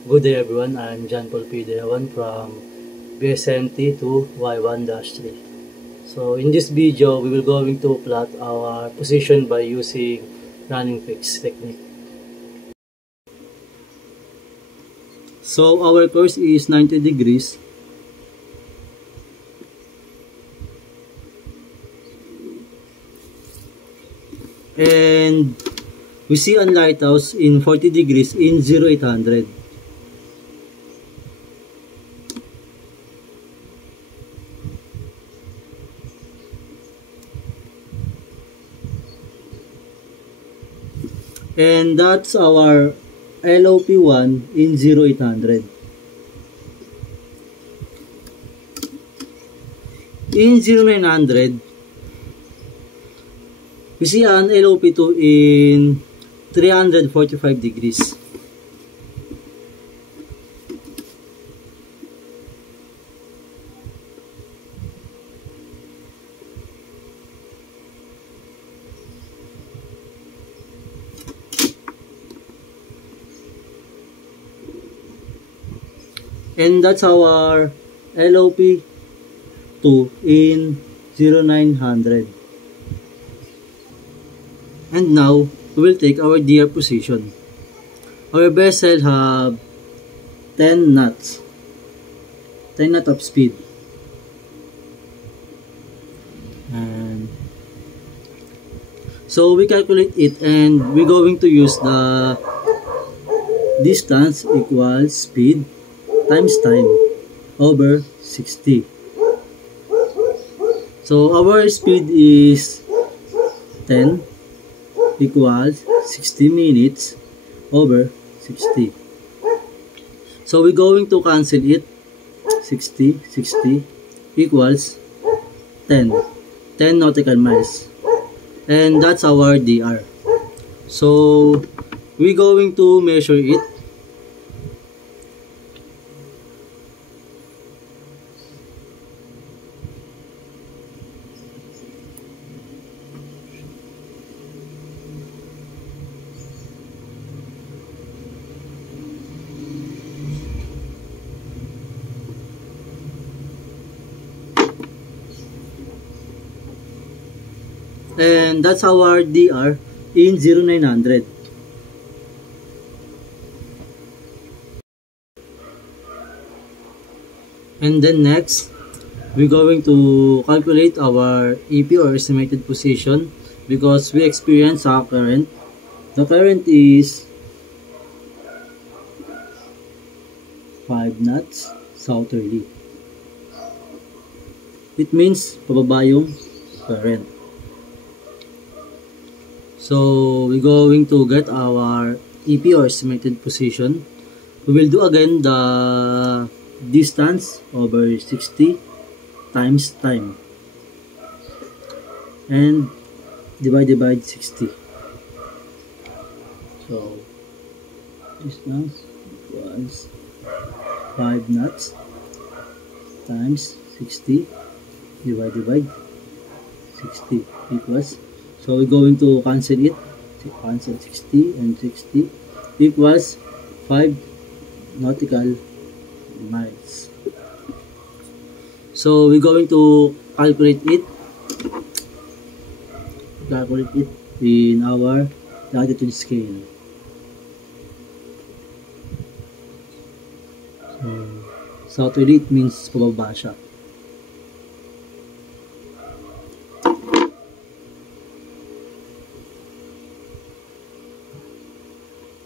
Good day everyone, I'm John Paul P. Dewan from BSMT to Y1-3. So in this video, we will going to plot our position by using running fix technique. So our course is 90 degrees. And we see a lighthouse in 40 degrees in 0800. And that's our LOP1 in 0800. In 0900, we see an LOP2 in 345 degrees. And that's our LOP2 in 0900. And now, we will take our DR position. Our vessel have 10 knots. 10 knots of speed. And so we calculate it and we're going to use the distance equals speed times time over 60. So our speed is 10 equals 60 minutes over 60. So we're going to cancel it. 60 equals 10 nautical miles. And that's our DR. So we're going to measure it. And that's our DR in 0900. And then next, we're going to calculate our EP or estimated position because we experience a current. The current is 5 knots southerly. It means pababa yung current. So we're going to get our EP or estimated position. We will do again the distance over 60 times time and divide 60. So distance equals 5 knots times 60 divide 60 equals, so we're going to cancel it. Cancel 60 and 60 equals 5 nautical miles. So we're going to calculate it in our latitude scale. So southerly, it means pababa siya.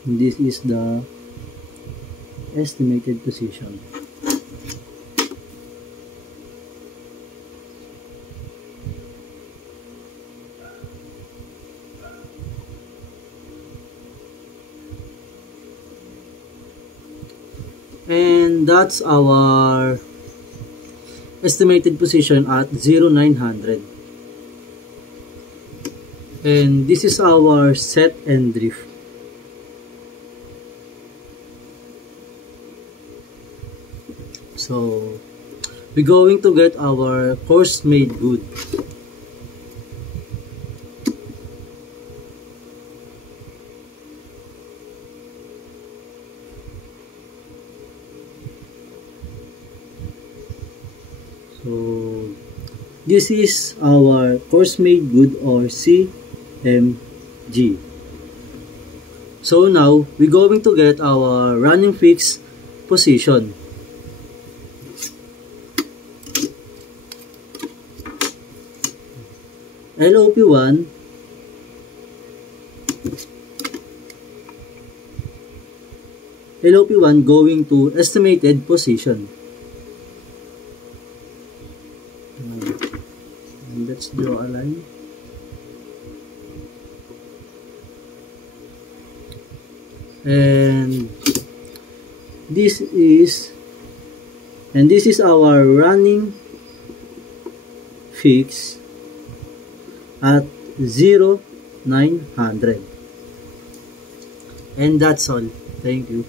And this is the estimated position. And that's our estimated position at 0900. And this is our set and drift. So we're going to get our course made good. So this is our course made good, or CMG. So now we're going to get our running fixed position. LOP1 going to estimated position. And let's draw a line. And this is our running fix at 0,900. And that's all. Thank you.